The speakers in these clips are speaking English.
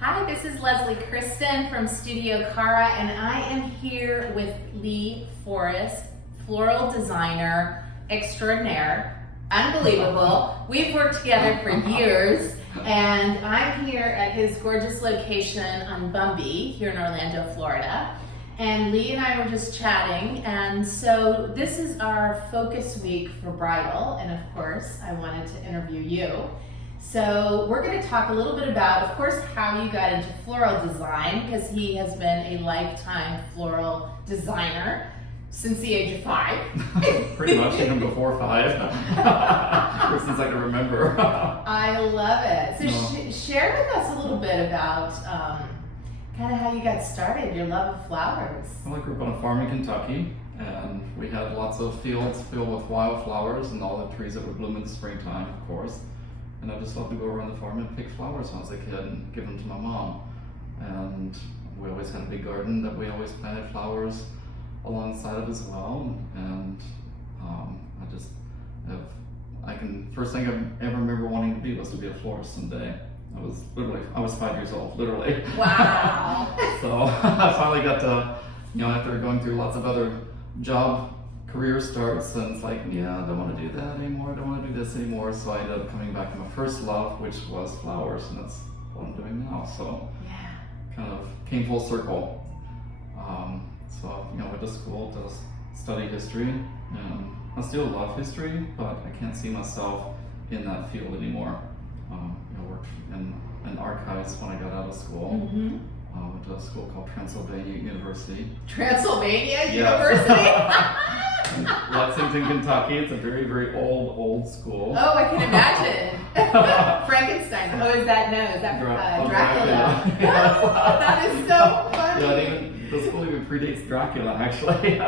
Hi, this is Christin from Studio CARA, and I am here with Lee Forrest, floral designer extraordinaire. Unbelievable. We've worked together for years, and I'm here at his gorgeous location on Bumby here in Orlando, Florida. And Lee and I were just chatting, and so this is our focus week for Bridal, and of course, I wanted to interview you. So we're going to talk a little bit about, of course, how you got into floral design, because he has been a lifetime floral designer since the age of 5. Pretty much, even before 5, ever since I can remember. I love it. So share with us a little bit about kind of how you got started, your love of flowers. Well, I grew up on a farm in Kentucky, and we had lots of fields filled with wildflowers and all the trees that would bloom in the springtime, of course. And I just loved to go around the farm and pick flowers when I was a kid and give them to my mom. And we always had a big garden that we always planted flowers alongside of as well. And first thing I ever remember wanting to be was to be a florist someday. I was 5 years old, literally. Wow. So I finally got to, after going through lots of other career starts, and it's like, yeah, I don't want to do that anymore, I don't want to do this anymore. So I ended up coming back to my first love, which was flowers, and that's what I'm doing now. So yeah, kind of came full circle. So went to school to study history, and I still love history, but I can't see myself in that field anymore. I worked in archives when I got out of school. Mm-hmm. Went to a school called Transylvania University. Transylvania University? Lexington, Kentucky. It's a very, very old school. Oh, I can imagine. Frankenstein. Oh, is that Dracula? That is so funny. Yeah, the school even predates Dracula, actually.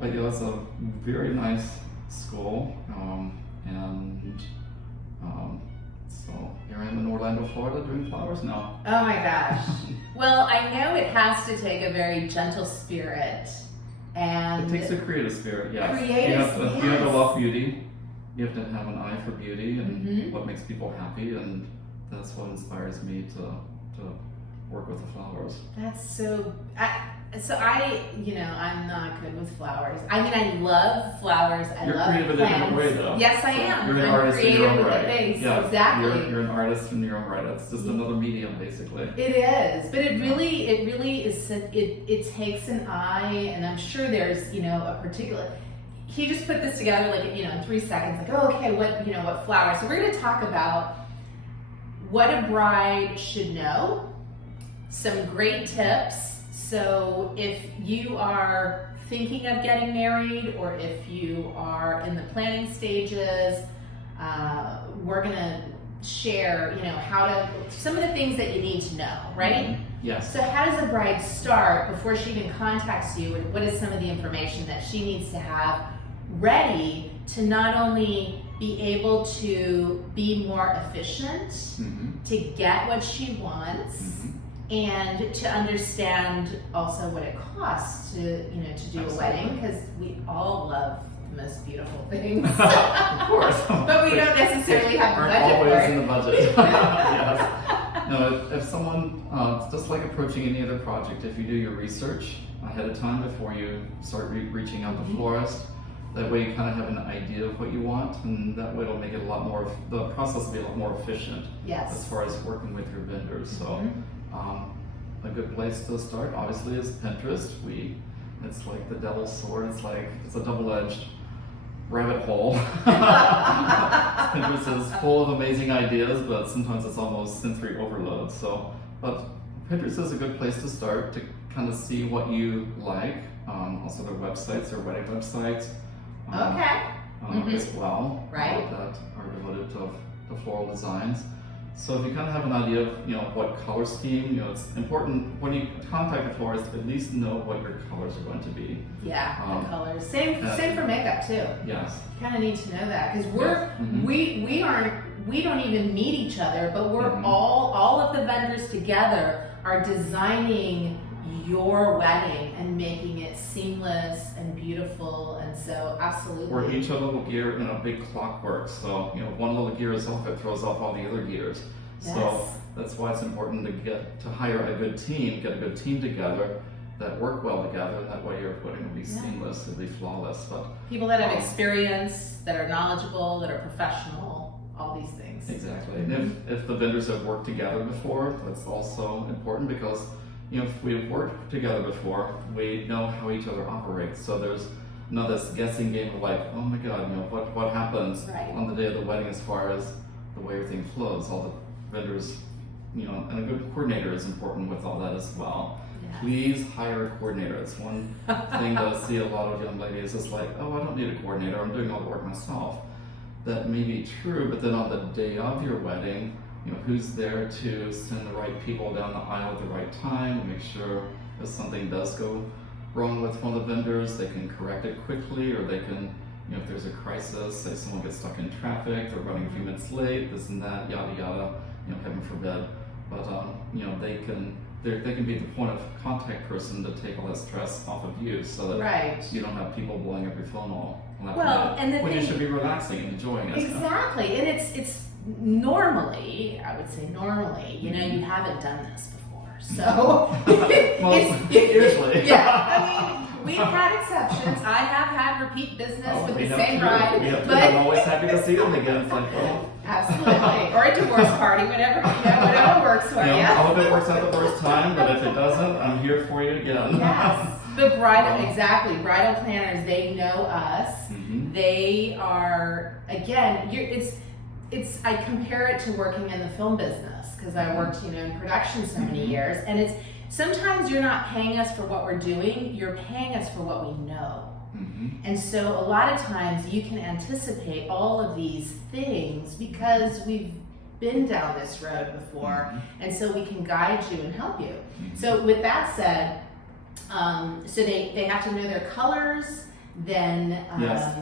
But it was a very nice school, so here I am in Orlando, Florida, doing flowers now. Oh my gosh. Well, I know it has to take a very gentle spirit. And it takes a creative spirit, yes. You have to love beauty. You have to have an eye for beauty and what makes people happy, and that's what inspires me to work with the flowers. That's so. I'm not good with flowers. I mean, I love flowers. You're love creative in a different way, though. Yes, I am. You're an I'm artist in your own right. Face. Yeah, exactly. You're an artist in your own right. It's just another medium, basically. It is, but it really is. It takes an eye, and I'm sure there's a particular. He just put this together in 3 seconds. Like, oh, okay, what flowers? So we're going to talk about what a bride should know. Some great tips. So if you are thinking of getting married, or if you are in the planning stages, we're gonna share, some of the things that you need to know, right? Mm-hmm. Yes. So how does a bride start before she even contacts you, and what is some of the information that she needs to have ready to not only be able to be more efficient, to get what she wants, and to understand also what it costs to do a wedding, because we all love the most beautiful things. Of course. But we don't necessarily have the budget always for it. in the budget. Yes. No, if someone, it's just like approaching any other project, if you do your research ahead of time before you start reaching out to florists, that way you kind of have an idea of what you want, and that way it'll make it the process will be a lot more efficient. Yes. As far as working with your vendors. So a good place to start obviously is Pinterest. It's like the devil's sword. It's a double-edged rabbit hole. Pinterest is full of amazing ideas, but sometimes it's almost sensory overload. But Pinterest is a good place to start to kind of see what you like. Also their websites, their wedding websites. As well. Right. That are devoted to floral designs. So if you kind of have an idea of what color scheme, it's important when you contact a florist, at least know what your colors are going to be. Yeah, the colors. Same for makeup too. Yes. You kind of need to know that, because we don't even meet each other, but we're all of the vendors together are designing your wedding and making it seamless and beautiful, and so absolutely. Or each little gear in a big clockwork, so one little gear is off, it throws off all the other gears. Yes. So that's why it's important to hire a good team, get a good team together that work well together, and that way your wedding will be seamless, it'll be flawless. But people that have experience, that are knowledgeable, that are professional, all these things. exactly. And if the vendors have worked together before, that's also important, because if we've worked together before, we know how each other operates. So there's not this guessing game of like, oh my God, what happens on the day of the wedding as far as the way everything flows. All the vendors, and a good coordinator is important with all that as well. Yeah. Please hire a coordinator. It's one thing that I see a lot of young ladies is like, oh, I don't need a coordinator, I'm doing all the work myself. That may be true, but then on the day of your wedding, who's there to send the right people down the aisle at the right time, and make sure if something does go wrong with one of the vendors, they can correct it quickly, or they can, if there's a crisis, say someone gets stuck in traffic, they're running a few minutes late, this and that, yada yada, heaven forbid. But they can be the point of contact person to take all that stress off of you, so that you don't have people blowing up your phone all night. And when you should be relaxing and enjoying it. Exactly, and it's normally, I would say you haven't done this before, so usually. Yeah, I mean, we've had exceptions. I have had repeat business with the same bride, but I'm always happy to see them again. It's like, well, absolutely, or a divorce party, whatever works for you. I hope it works out the first time, but if it doesn't, I'm here for you again. Yes, but bridal planners, they know us. Mm-hmm. They are, again, I compare it to working in the film business, because I worked, in production so many years, and it's sometimes you're not paying us for what we're doing, you're paying us for what we know. Mm-hmm. And so a lot of times you can anticipate all of these things because we've been down this road before, and so we can guide you and help you. Mm-hmm. So with that said, so they have to know their colors. Then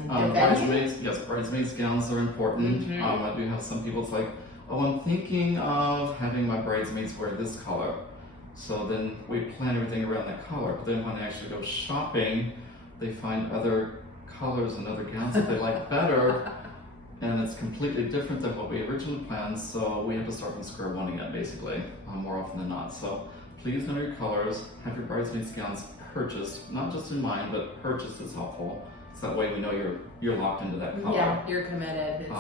bridesmaids gowns are important. I do have some people, it's like, oh, I'm thinking of having my bridesmaids wear this color. So then we plan everything around that color. But then when they actually go shopping, they find other colors and other gowns that they like better, and it's completely different than what we originally planned. So we have to start from square one again, basically, more often than not. So please know your colors. Have your bridesmaids gowns purchased, not just in mind, but purchased is helpful. So that way we know you're locked into that color. Yeah, you're committed.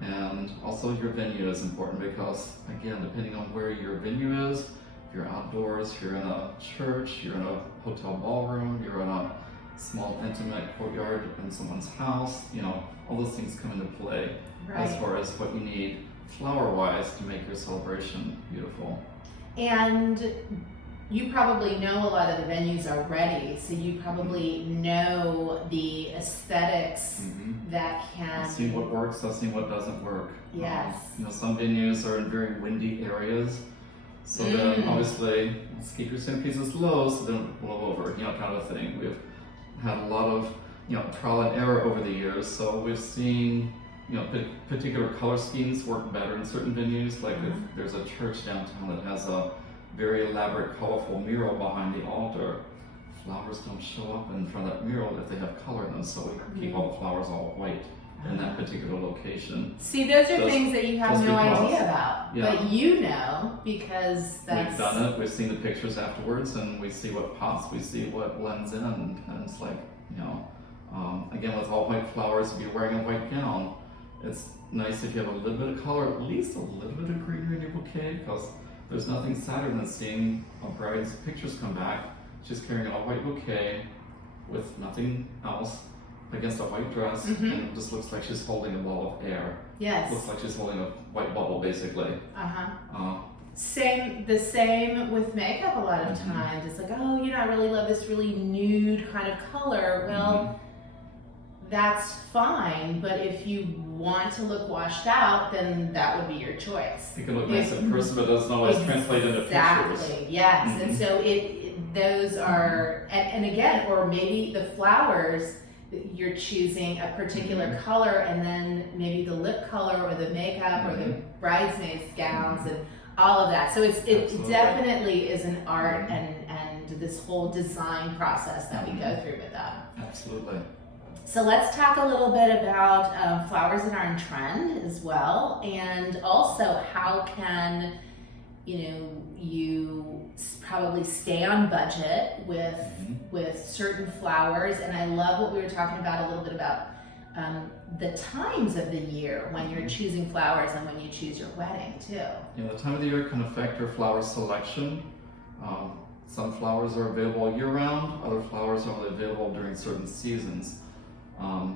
And also your venue is important, because again, depending on where your venue is, if you're outdoors, if you're in a church, you're in a hotel ballroom, you're in a small intimate courtyard in someone's house, all those things come into play as far as what you need flower-wise to make your celebration beautiful. And you probably know a lot of the venues already, so you probably know the aesthetics that can... I've seen what works, I've seen what doesn't work. Yes. Some venues are in very windy areas, so then obviously, let's keep your centerpieces low so they don't blow over, kind of thing. We've had a lot of, trial and error over the years, so we've seen, particular color schemes work better in certain venues. Like if there's a church downtown that has a very elaborate, colorful mural behind the altar, flowers don't show up in front of that mural if they have color in them, so we keep all the flowers all white in that particular location. See, those are things that you have no idea about, but because that's... We've done it, we've seen the pictures afterwards, and we see what pops, we see what blends in, and it's like, again, with all white flowers, if you're wearing a white gown, it's nice if you have a little bit of color, at least a little bit of greenery in your bouquet, because there's nothing sadder than seeing a bride's pictures come back. She's carrying a white bouquet with nothing else against a white dress, and it just looks like she's holding a ball of air. Yes. It looks like she's holding a white bubble, basically. The same with makeup a lot of times. It's like, oh, I really love this really nude kind of color. Well, that's fine, but if you want to look washed out, then that would be your choice. You can look nice in person, but it doesn't always translate into pictures. Exactly, yes. And so those are, and again, or maybe the flowers, you're choosing a particular color, and then maybe the lip color or the makeup or the bridesmaids gowns and all of that. So it definitely is an art and this whole design process that we go through with that. Absolutely. So let's talk a little bit about flowers that are in trend as well, and also how can you probably stay on budget with certain flowers. And I love what we were talking about a little bit about the times of the year when you're choosing flowers and when you choose your wedding too. Yeah, the time of the year can affect your flower selection. Some flowers are available year-round, other flowers are only available during certain seasons.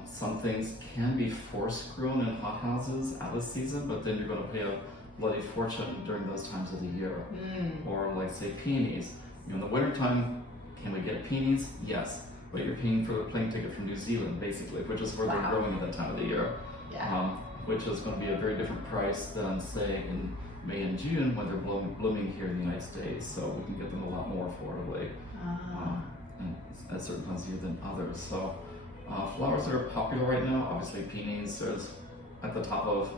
Some things can be force-grown in hothouses at the season, but then you're going to pay a bloody fortune during those times of the year. Or like say peonies. In the wintertime, can we get peonies? Yes, but you're paying for the plane ticket from New Zealand, basically, which is where they're growing at that time of the year. Which is going to be a very different price than say in May and June when they're blooming here in the United States. So we can get them a lot more affordably and at certain times of year than others. So flowers that are popular right now, obviously peonies is at the top of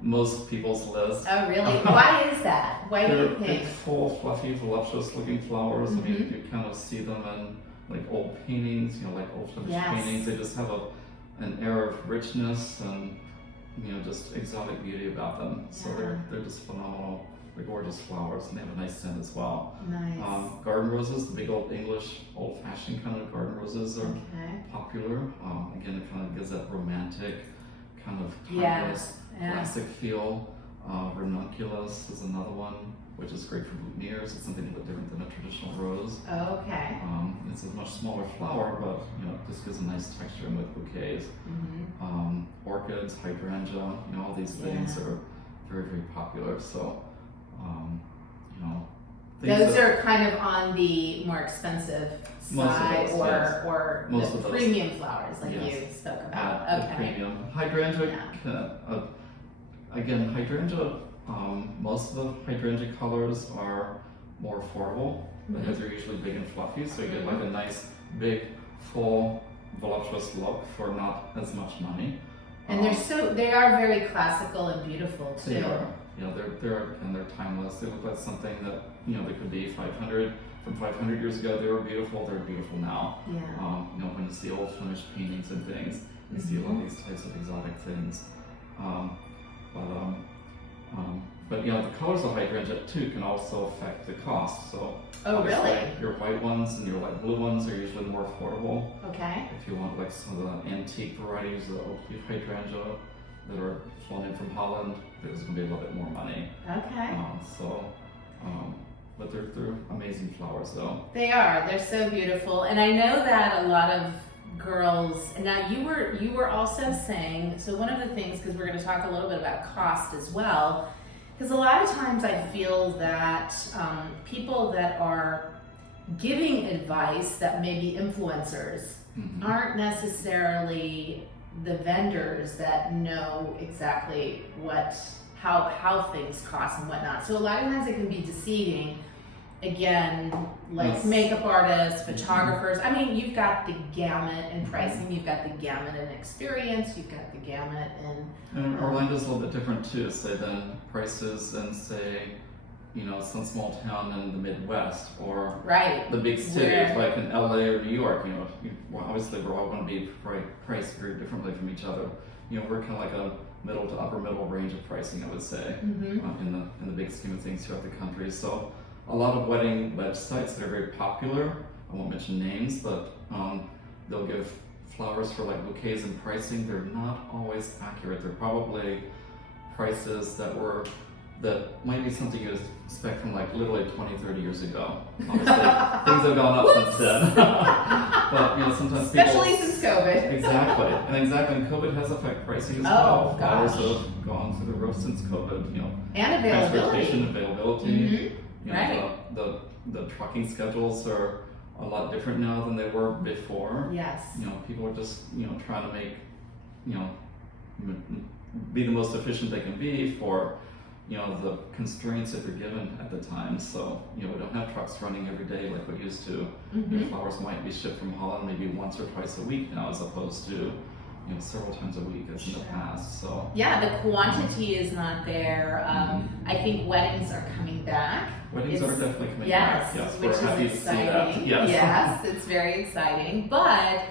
most people's list. Oh, really? Why is that? Why do you They're think? big, full, fluffy, voluptuous looking flowers. I mean, you kind of see them in like old paintings, like old Flemish paintings. They just have an air of richness and just exotic beauty about them. So they're just phenomenal. They're gorgeous flowers, and they have a nice scent as well. Nice. Garden roses, the big old English, old-fashioned kind of garden roses are popular. Again, it kind of gives that romantic, kind of timeless, classic feel. Ranunculus is another one, which is great for boutonnieres. It's something a bit different than a traditional rose. Okay. It's a much smaller flower, but it just gives a nice texture with bouquets. Orchids, hydrangea, all these things are very, very popular. So, those are kind of on the more expensive side, or most the of those. Premium flowers, like you spoke about. The premium hydrangea. Again, hydrangea. Most of the hydrangea colors are more affordable because they're usually big and fluffy. So you get like a nice, big, full, voluptuous look for not as much money. And they are very classical and beautiful too. They are. They're timeless. They look like something that they could be 500 years ago. They were beautiful. They're beautiful now. When you see old Flemish paintings and things, you see a lot of these types of exotic things. But the colors of hydrangea too can also affect the cost. So really? Your white ones and your light blue ones are usually more affordable. Okay. If you want like some of the antique varieties of oak leaf hydrangea that are flown in from Holland, there's going to be a little bit more money. Okay. But they're amazing flowers though. They are. They're so beautiful, and I know that a lot of girls. And now you were also saying. So one of the things, because we're going to talk a little bit about cost as well, because a lot of times I feel that people that are giving advice that may be influencers aren't necessarily the vendors that know exactly how things cost and whatnot. So a lot of times it can be deceiving. Again, like makeup artists, photographers. I mean, you've got the gamut in pricing, you've got the gamut in experience, you've got the gamut in... And Orlando's a little bit different too, say, than prices in, say, some small town in the Midwest or the big cities like in LA or New York. Obviously we're all going to be priced very differently from each other. We're kind of like a middle to upper middle range of pricing, I would say, in the big scheme of things throughout the country. So a lot of wedding websites that are very popular, I won't mention names, but they'll give flowers for like bouquets and pricing. They're not always accurate. They're probably prices that might be something you expect from like literally 20, 30 years ago. Obviously, things have gone up since then. But sometimes especially since COVID. Exactly. And COVID has affected pricing as well. Flowers have gone through the roof since COVID. And availability. Transportation availability. The trucking schedules are a lot different now than they were before. Yes. People are just trying to make be the most efficient they can be for the constraints that they're given at the time. So we don't have trucks running every day like we used to. Flowers might be shipped from Holland maybe once or twice a week now, as opposed to several times a week as in the past. So the quantity is not there. I think weddings are coming back. Weddings are definitely coming back. Yes, which we're happy is to see that. exciting. Yes, it's very exciting. But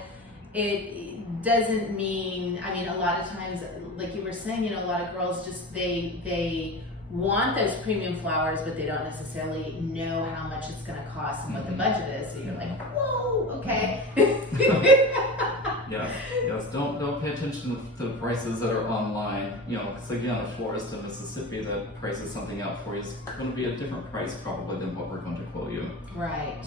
it doesn't mean, I mean, a lot of times, like you were saying, you know, a lot of girls just, they want those premium flowers, but they don't necessarily know how much it's going to cost and what the budget is. So you're like, whoa, okay. Yes. Don't pay attention to the prices that are online. You know, because again, a florist in Mississippi that prices something out for you is going to be a different price probably than what we're going to quote you. Right.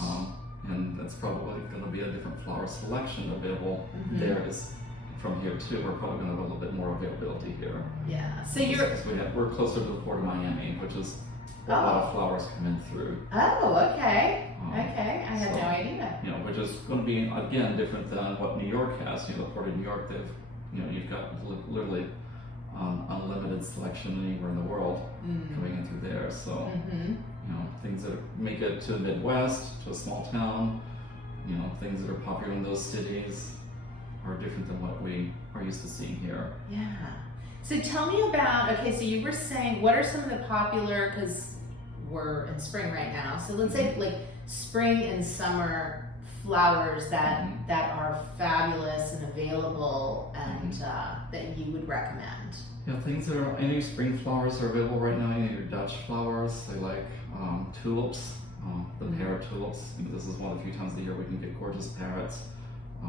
And that's probably going to be a different flower selection available there is from here too. We're probably going to have a little bit more availability here. Yeah. So we're closer to the port of Miami, which is where a lot of flowers come in through. Oh, okay. Okay, I had no idea. You know, which is going to be again different than what New York has. You know, the port of New York, you've got literally unlimited selection anywhere in the world coming in through there. So you know, things that make it to the Midwest, to a small town, you know, things that are popular in those cities are different than what we are used to seeing here. Yeah. So tell me about, okay, so you were saying, what are some of the popular, because we're in spring right now, so let's say like spring and summer flowers that are fabulous and available and that you would recommend? Yeah, things that are, any spring flowers are available right now. Any of your Dutch flowers, they like tulips, the parrot tulips. You know, this is one of the few times of the year we can get gorgeous parrots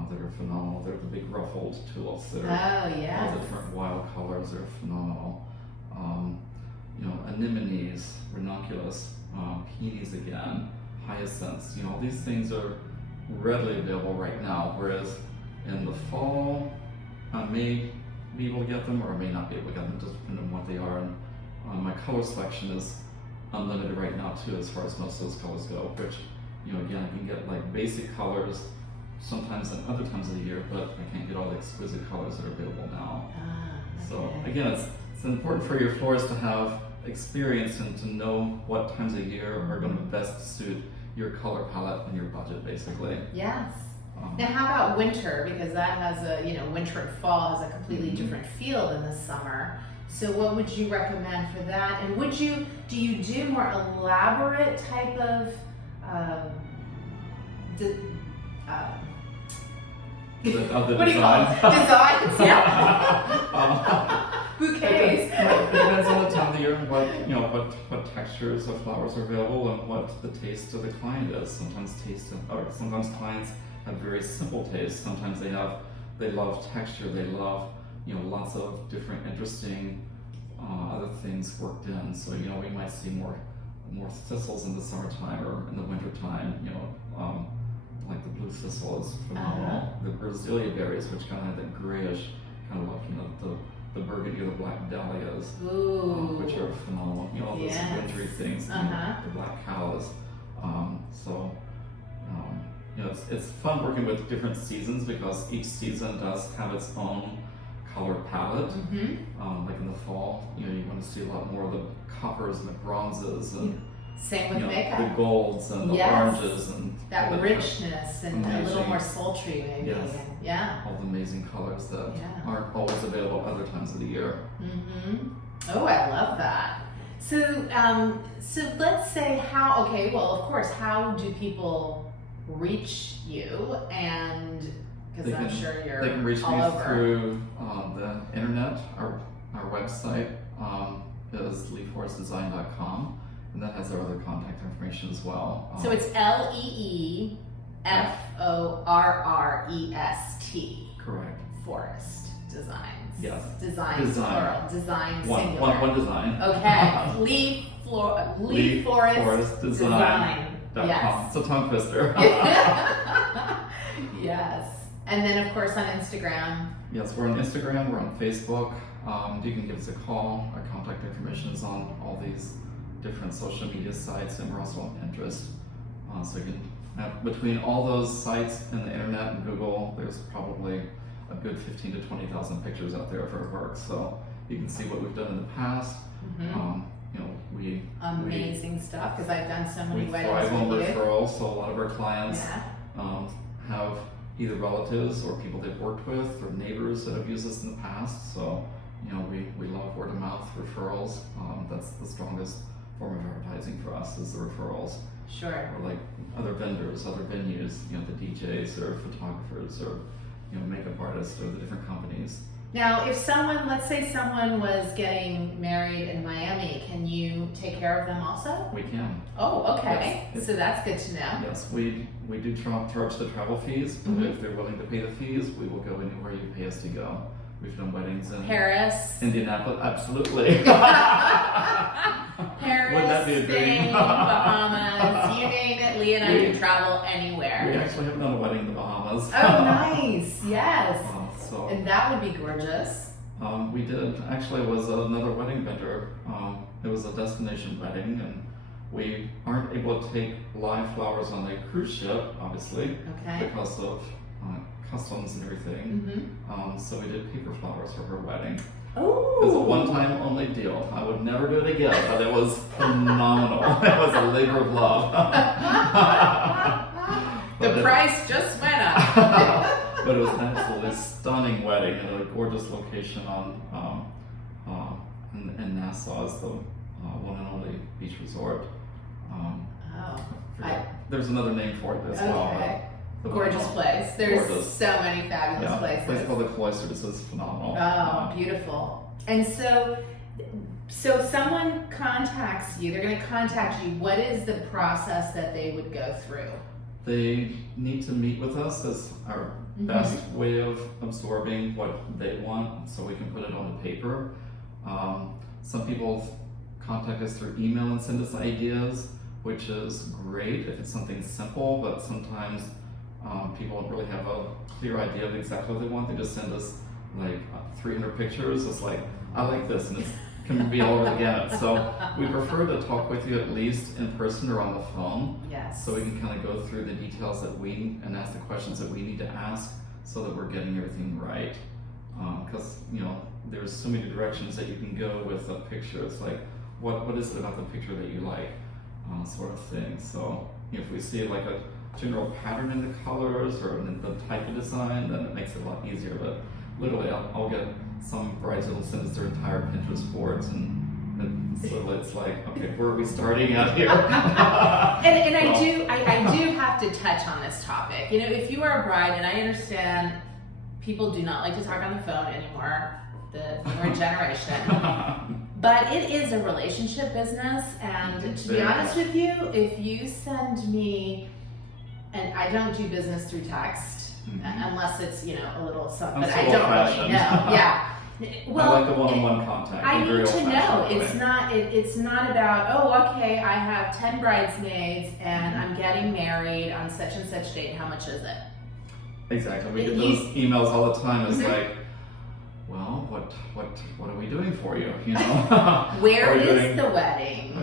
that are phenomenal. They're the big ruffled tulips that are all the different wild colors. They're phenomenal. You know, anemones, ranunculus, peonies again, hyacinths. You know, these things are readily available right now. Whereas in the fall, I may be able to get them, or I may not be able to get them, just depending on what they are. And my color selection is unlimited right now too, as far as most of those colors go. Which, you know, again, I can get like basic colors sometimes and other times of the year, but I can't get all the exquisite colors that are available now. So again, it's important for your florist to have experience and to know what times of year are going to best suit your color palette and your budget, basically. Yes. Now, how about winter? Because that has a, you know, winter and fall has a completely different feel than the summer. So what would you recommend for that? And do you do more elaborate type of what do you call it? Designs? Yeah. Bouquets. It depends on the time of the year and what textures of flowers are available and what the taste of the client is. Sometimes clients have very simple tastes. Sometimes they love texture. They love, you know, lots of different interesting other things worked in. So, you know, we might see more thistles in the summertime or in the wintertime. You know, like the blue thistle is phenomenal. The Brazilian berries, which kind of have that grayish kind of look, you know, the burgundy or the black dahlias, which are phenomenal. You know, all those wintry things, you know, the black cows. You know, it's fun working with different seasons because each season does have its own color palette. Like in the fall, you know, you want to see a lot more of the coppers and the bronzes and same with makeup. The golds and the oranges and that richness and a little more sultry maybe. Yes. All the amazing colors that aren't always available other times of the year. Oh, I love that. So, so let's say how of course, how do people reach you? And because I'm sure you're they can reach all me over. through the internet. Our website is leeforrestdesign.com, and that has our other contact information as well. So it's LeeForrest. Correct. Forrest Designs. Yes. Design. Plural. Design singular. One design. Okay. Lee Forrest Design. Yes. It's a tongue twister. Yes. And then of course on Instagram. Yes, we're on Instagram, we're on Facebook. You can give us a call. Our contact information is on all these different social media sites, and we're also on Pinterest. So you can have, between all those sites and the internet and Google, there's probably a good 15 to 20,000 pictures out there of our work. So you can see what we've done in the past. You know, amazing stuff, because I've done so many weddings thrive on with you. referrals, so a lot of our clients have either relatives or people they've worked with or neighbors that have used us in the past. So, you know, we love word of mouth referrals. That's the strongest form of advertising for us, is the referrals. Sure. Or like other vendors, other venues, you know, the DJs or photographers or, makeup artists or the different companies. Now, if someone, let's say someone was getting married in Miami, can you take care of them also? We can. Oh, okay. Yes. So that's good to know. Yes, we do charge the travel fees, but Mhm. if they're willing to pay the fees, we will go anywhere you pay us to go. We've done weddings in Paris. Indianapolis, absolutely. Paris, Wouldn't that be a dream? Spain, Bahamas, you name it, Lee and I can travel We anywhere. actually have done a wedding in the Bahamas. Oh, nice. Yes. So And that would be gorgeous. we did. Actually, it was another wedding vendor. It was a destination wedding, and we aren't able to take live flowers on the cruise ship, obviously, Okay. because of customs and everything. Mm-hmm. So we did paper flowers for her wedding. Oh. It was a one-time only deal. I would never do it again, but it was phenomenal. It was a labor of love. The But price just went up. but it was an absolutely stunning wedding in a gorgeous location in Nassau, is the one and only beach resort. Oh. There's another name for it as well. Okay. The Gorgeous one- place. There's Gorgeous. so many fabulous Yeah, places. a place called the Cloisters is phenomenal. Oh, beautiful. And so if someone contacts you, they're going to contact you. What is the process that they would go through? They need to meet with us as our Mhm. best way of absorbing what they want, so we can put it on the paper. Some people contact us through email and send us ideas, which is great if it's something simple, but sometimes people don't really have a clear idea of exactly what they want. They just send us like 300 pictures. It's like, I like this, and it can be all over the gamut. So we prefer to talk with you at least in person or on the phone, Yes. so we can kind of go through the details and ask the questions that we need to ask, so that we're getting everything right. Because there's so many directions that you can go with a picture. It's like, what is it about the picture that you like, sort of thing. So if we see like a general pattern in the colors or in the type of design, then it makes it a lot easier. But literally, I'll get some brides that'll send us their entire Pinterest boards, and it's like, okay, where are we starting at here? and I do have to touch on this topic. If you are a bride, and I understand people do not like to talk on the phone anymore, the newer generation, but it is a relationship business, and to be honest with you, if you send me, and I don't do business through text, unless it's, a little something, but I don't really know. Yeah. Well, I like the one-on-one contact. I Very need to know. old-fashioned It's not about, oh, okay, I have 10 bridesmaids and I'm getting married on such and such date. How much is it? Exactly. We get those emails all the time. It's Mhm. like, well, what are we doing for you? Where Are we is doing- the wedding?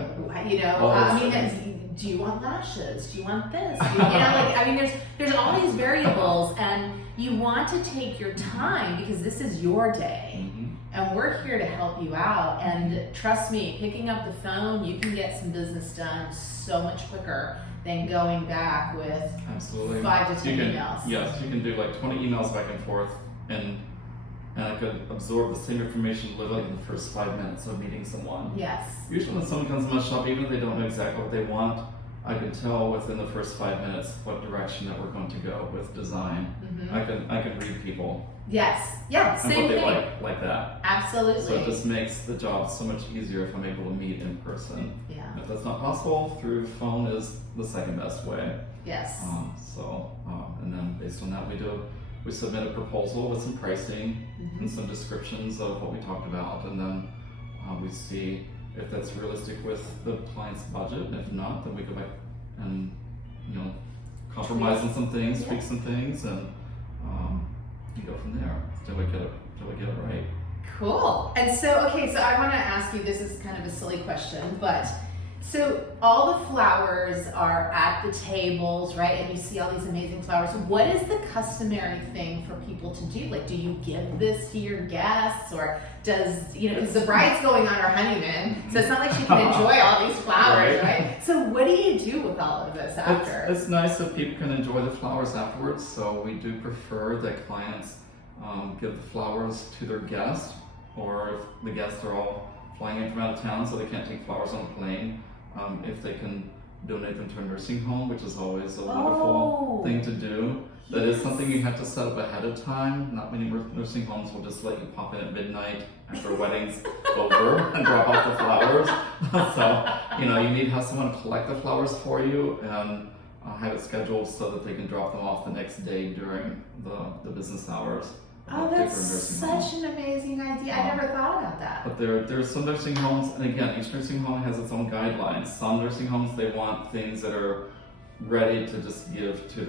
All I those mean, things. do you want lashes? Do you want this? There's all these variables, and you want to take your time because this is your day. Mhm. And we're here to help you out. And trust me, picking up the phone, you can get some business done so much quicker than going back with Absolutely. 5 to 10 You can, emails. Yes, you can do like 20 emails back and forth, and I could absorb the same information literally in the first 5 minutes of meeting someone. Yes. Usually when someone comes to my shop, even if they don't know exactly what they want, I can tell within the first 5 minutes what direction that we're going to go with design. Mhm. I can read people Yes. Yeah. and Same what they thing. like that. Absolutely. So it just makes the job so much easier if I'm able to meet in person. Yeah. If that's not possible, through phone is the second best way. Yes. And then based on that, we submit a proposal with some pricing Mhm. and some descriptions of what we talked about, and then we see if that's realistic with the client's budget, and if not, then we go back and compromise on some things, Yeah. tweak some things, and go from there till we get it right. Cool. And so I want to ask you, this is kind of a silly question, but so all the flowers are at the tables, right? And you see all these amazing flowers. What is the customary thing for people to do? Like, do you give this to your guests, or does, because the bride's going on her honeymoon, so it's not like she can enjoy all these flowers, right? So what do you do with all of this after? It's nice if people can enjoy the flowers afterwards, so we do prefer that clients give the flowers to their guests, or if the guests are all flying in from out of town so they can't take flowers on the plane, if they can donate them to a nursing home, which is always a wonderful thing to do. That is something you have to set up ahead of time. Not many nursing homes will just let you pop in at midnight after a wedding's over and drop off the flowers. So, you need to have someone collect the flowers for you and have it scheduled so that they can drop them off the next day during the business hours. Oh, that's such an amazing idea. I never thought about that. But there are some nursing homes, and again, each nursing home has its own guidelines. Some nursing homes, they want things that are ready to just give to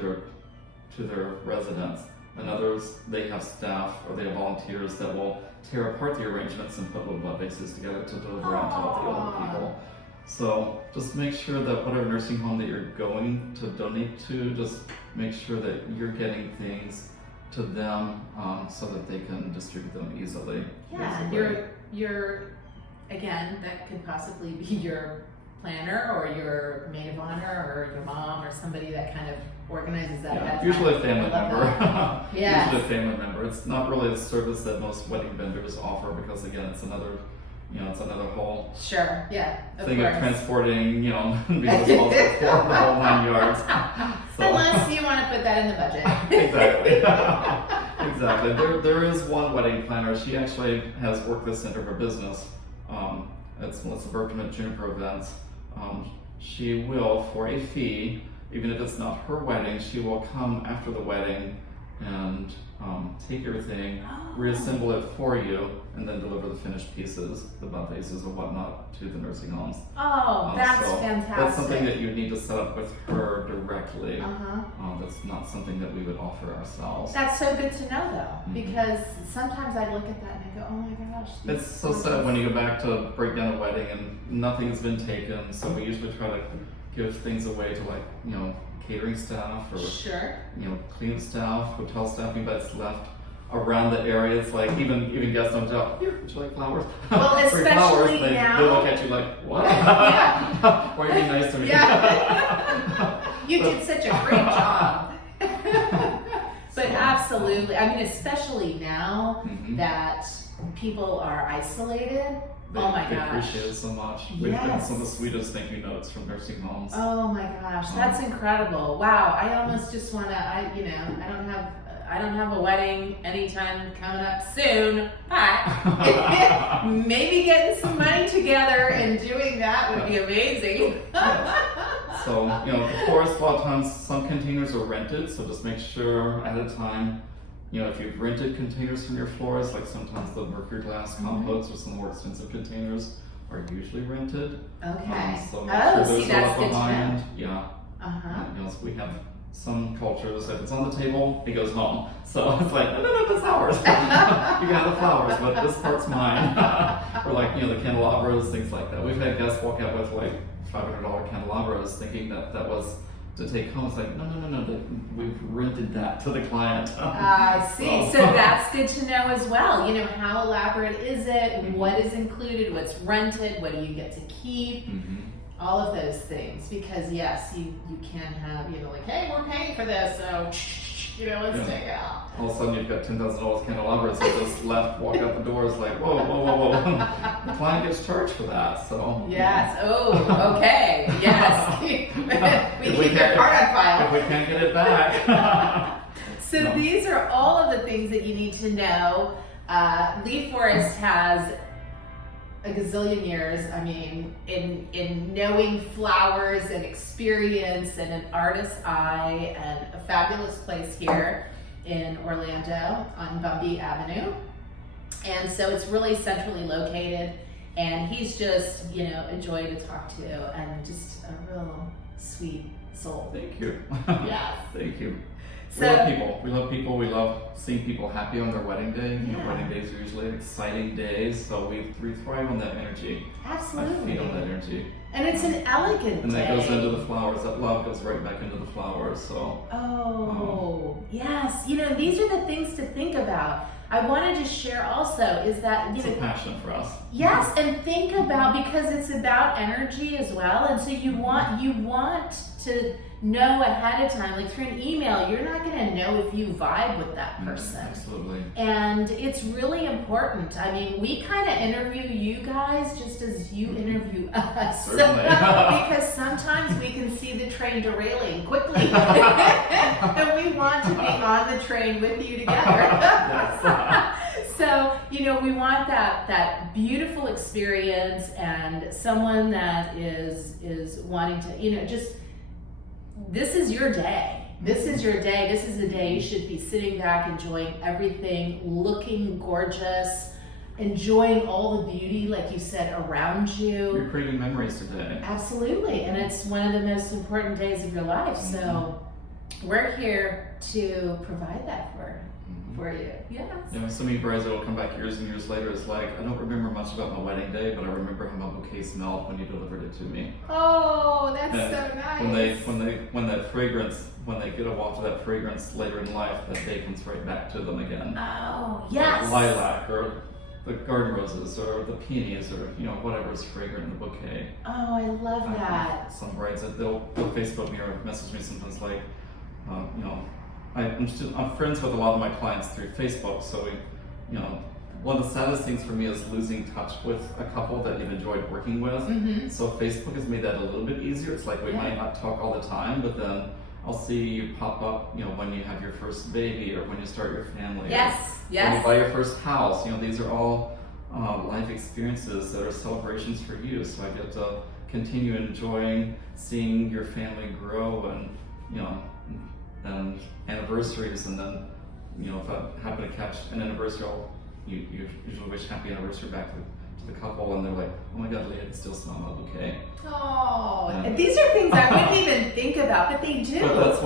their residents. And others, they have staff or they have volunteers that will tear apart the arrangements and put little bud vases together to deliver out to all the older people. So just make sure that whatever nursing home that you're going to donate to, just make sure that you're getting things to them so that they can distribute them easily. Yeah, you're again, that could possibly be your planner or your maid of honor or your mom or somebody that kind of organizes that. Yeah, usually a family member. Yeah. Usually a family member. It's not really a service that most wedding vendors offer because again, it's another whole thing of transporting, people's balls for the whole 9 yards. So. Unless you want to put that in the budget. Exactly. Exactly. There is one wedding planner. She actually has worked this into her business. It's Melissa Burkham at Juniper Events. She will, for a fee, even if it's not her wedding, she will come after the wedding and take everything, reassemble it for you, and then deliver the finished pieces, the bud vases or whatnot, to the nursing homes. Oh, that's fantastic. That's something that you need to set up with her directly. That's not something that we would offer ourselves. That's so good to know, though, because sometimes I look at that and I go, oh my gosh. It's so sad when you go back to break down a wedding and nothing's been taken, so we usually try to give things away to catering staff or cleaning staff, hotel staff, anybody that's left around the area. It's like even guests don't tell, here, would you like flowers? Well, Free flowers. especially now. They look at you like, what? Yeah. Why are you being nice to me? Yeah. You did such a great job. But absolutely, I mean, especially now that people are isolated. They gosh. appreciate it so much. We've got some of the sweetest thank you notes from nursing homes. Oh my gosh, that's incredible. Wow, I almost just want to, I don't have a wedding anytime coming up soon, but maybe getting some money together and doing that would be amazing. So, of course, a lot of times some containers are rented, so just make sure ahead of time, if you've rented containers from your florist, like sometimes the mercury glass compotes or some more expensive containers are usually rented. Okay. So make sure see, those that's are good behind. to know. Yeah. So we have some cultures, if it's on the table, it goes home. So it's like, no, that's ours. You can have the flowers, but this part's mine. Or like, the candelabras, things like that. We've had guests walk out with like $500 candelabras thinking that was to take home. It's like, no, we've rented that to the client. I see. So that's good to know as well. How elaborate is it? What is included? What's rented? What do you get to keep? All of those things. Because yes, you can have, like, hey, we're paying for this, so let's take it out. All of a sudden you've got $10,000 candelabras that just left, walk out the door. It's like, whoa. The client gets charged for that, so. Yes, okay, yes. we keep your card on file. If we can't get it back. So these are all of the things that you need to know. Lee Forrest has a gazillion years, in knowing flowers and experience and an artist's eye and a fabulous place here in Orlando on Bumby Avenue. And so it's really centrally located, and he's just, a joy to talk to and just a real sweet soul. Thank you. Yes. Thank you. So, we love people. We love seeing people happy on their wedding day. Wedding days are usually exciting days, so we thrive on that energy. Absolutely. I feed on that energy. And it's an elegant and day. that goes into the flowers. That love goes right back into the flowers. So. Yes. These are the things to think about. I wanted to share also is that it's a passion for us. Yes, and think about, because it's about energy as well, and so you want to know ahead of time, like through an email, you're not going to know if you vibe with that person. Absolutely. And it's really important. I mean, we kind of interview you guys just as you interview us. Certainly. Because sometimes we can see the train derailing quickly. And we want to be on the train with you together. So, you know, we want that beautiful experience and someone that is wanting to, you know, just, this is your day. This is your day. This is the day you should be sitting back, enjoying everything, looking gorgeous, enjoying all the beauty, like you said, around you. You're creating memories today. Absolutely. And it's one of the most important days of your life. So we're here to provide that for you. Yes. You know, so many brides that will come back years and years later. It's like, I don't remember much about my wedding day, but I remember how my bouquet smelled when you delivered it to me. Oh, that's And so nice. when that fragrance, when they get a waft of that fragrance later in life, that day comes right back to them again. Oh, yes. Like lilac or the garden roses or the peonies or, you know, whatever's fragrant in the bouquet. Oh, I love that. Some brides that they'll Facebook me or message me sometimes like, you know, I'm friends with a lot of my clients through Facebook, so you know, one of the saddest things for me is losing touch with a couple that you've enjoyed working with. So Facebook has made that a little bit easier. It's like we might not talk all the time, but then I'll see you pop up, you know, when you have your first baby or when you start your family. Yes, When you buy your first house. You know, these are all life experiences that are celebrations for you. So I get to continue enjoying seeing your family grow and, you know, and anniversaries, and then, you know, if I happen to catch an anniversary, you usually wish happy anniversary back to the couple, and they're like, oh my God, Lee, I can still smell my bouquet. Oh, and these are things I wouldn't even think about, but they do. But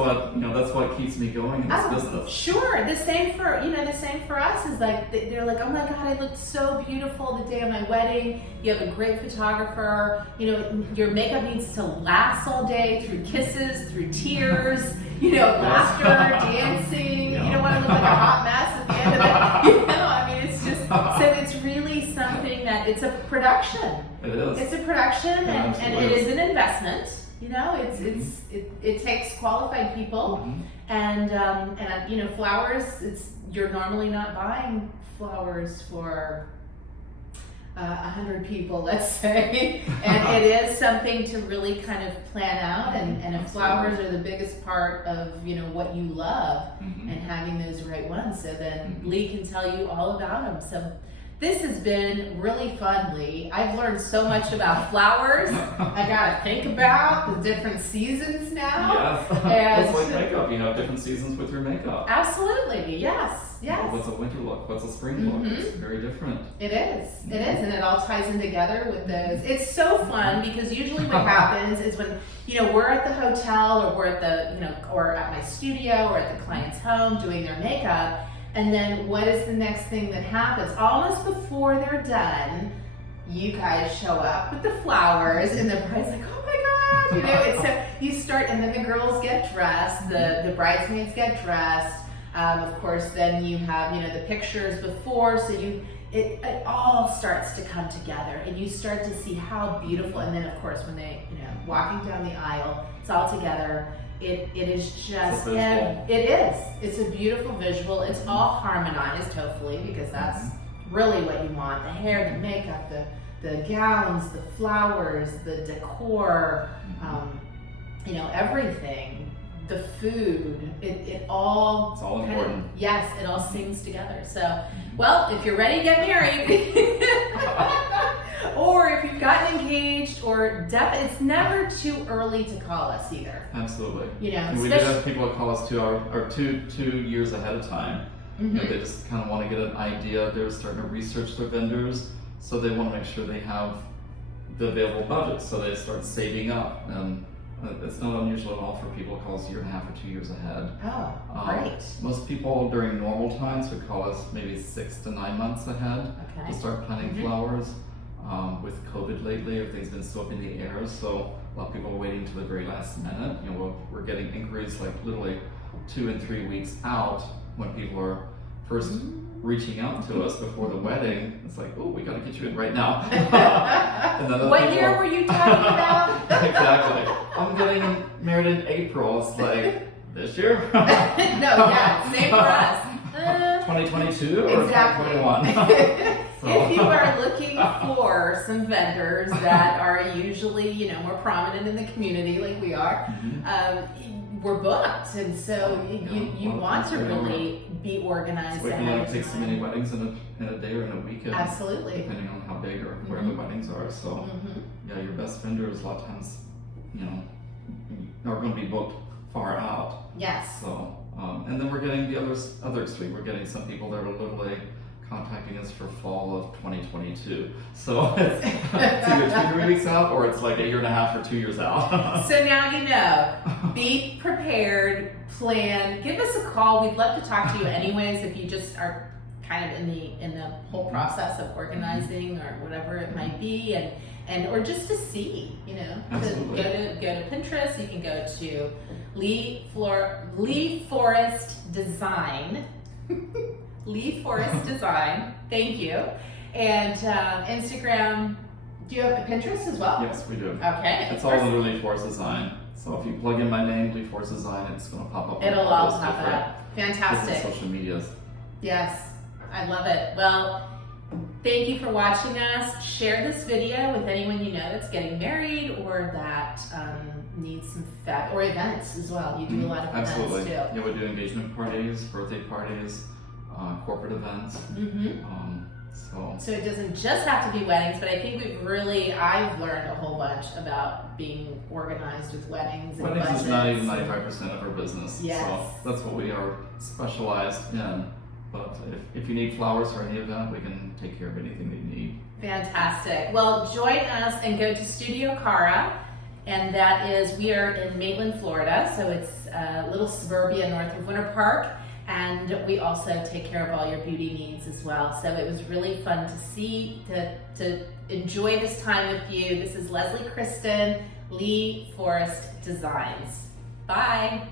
that's what keeps me going in this business. Sure, the same for us is like, they're like, oh my God, I looked so beautiful the day of my wedding. You have a great photographer. You know, your makeup needs to last all day through kisses, through tears, you know, laughter, dancing. You don't want to look like a hot mess at the end of it. You know, I mean, it's just, so it's really something that, it's a production. It is. It's a production, and it is an investment. You know, it takes qualified people, and you know, flowers. You're normally not buying flowers for 100 people, let's say, and it is something to really kind of plan out. And if flowers are the biggest part of, you know, what you love, and having those right ones, so then Lee can tell you all about them. So this has been really fun, Lee. I've learned so much about flowers. I gotta think about the different seasons now. Yes. It's like makeup, you know, different seasons with your makeup. Absolutely, yes. What's a winter look? What's a spring look? It's very different. It is, and it all ties in together with those. It's so fun because usually what happens is when, you know, we're at the hotel or we're at the, you know, or at my studio or at the client's home doing their makeup. And then what is the next thing that happens? Almost before they're done, you guys show up with the flowers, and the bride's like, oh my God, you know, and so you start, and then the girls get dressed, the bridesmaids get dressed. Of course, then you have, you know, the pictures before, so it all starts to come together, and you start to see how beautiful, and then of course when they, you know, walking down the aisle, it's all together. It is just, it's a beautiful visual. It's all harmonized, hopefully, because that's really what you want. The hair, the makeup, the gowns, the flowers, the decor, you know, everything, the food, it's all important. Yes, it all sings together. So, well, if you're ready to get married, or if you've gotten engaged, or it's never too early to call us either. Absolutely. You know, and we do have people that call us 2 years ahead of time. You know, they just kind of want to get an idea. They're starting to research their vendors, so they want to make sure they have the available budget. So they start saving up, and it's not unusual at all for people to call us 1.5 years or 2 years ahead. Oh, great. Most people during normal times would call us maybe 6 to 9 months ahead to start planning flowers. With COVID lately, everything's been so up in the air, so a lot of people are waiting to the very last minute. You know, we're getting inquiries like literally 2 and 3 weeks out when people are first reaching out to us before the wedding. It's like, oh, we got to get you in right now. And then What year were you talking about? Exactly. I'm getting married in April. It's like, this year? No, yeah, same for us. 2022 or Exactly. 2021? If you are looking for some vendors that are usually, you know, more prominent in the community like we are, we're booked, and so you want to really be organized. It's like, you know, it takes so many weddings in a day or in a weekend. Absolutely. Depending on how big or where the weddings are. So, yeah, your best vendors a lot of times, you know, are going to be booked far out. Yes. So, and then we're getting the other extreme. We're getting some people that are literally contacting us for fall of 2022. So it's either 2-3 weeks out, or it's like a 1.5 or 2 years out. So now you know. Be prepared. Plan. Give us a call. We'd love to talk to you anyways. If you just are kind of in the whole process of organizing or whatever it might be, and or just to see, you know, Absolutely. go to Pinterest. You can go to Lee Forrest Design. Lee Forrest Design. Thank you. And Instagram. Do you have a Pinterest as well? Yes, we do. Okay. It's all under Lee Forrest Design. So if you plug in my name, Lee Forrest Design, it's going to pop up. It'll all pop up. Different Fantastic. social medias. Yes, I love it. Well, thank you for watching us. Share this video with anyone you know that's getting married or that needs some or events as well. You do a lot of Absolutely. events too. Yeah, we do engagement parties, birthday parties, corporate events. So it doesn't just have to be weddings, but I think I've learned a whole bunch about being organized with weddings and Weddings budgets. is 95% of our business. Yes. So that's what we are specialized in. But if you need flowers for any event, we can take care of anything that you need. Fantastic. Well, join us and go to Studio CARA, and that is, we are in Maitland, Florida, so it's a little suburbia north of Winter Park. And we also take care of all your beauty needs as well. So it was really fun to enjoy this time with you. This is Leslie Christin, Lee Forrest Designs. Bye.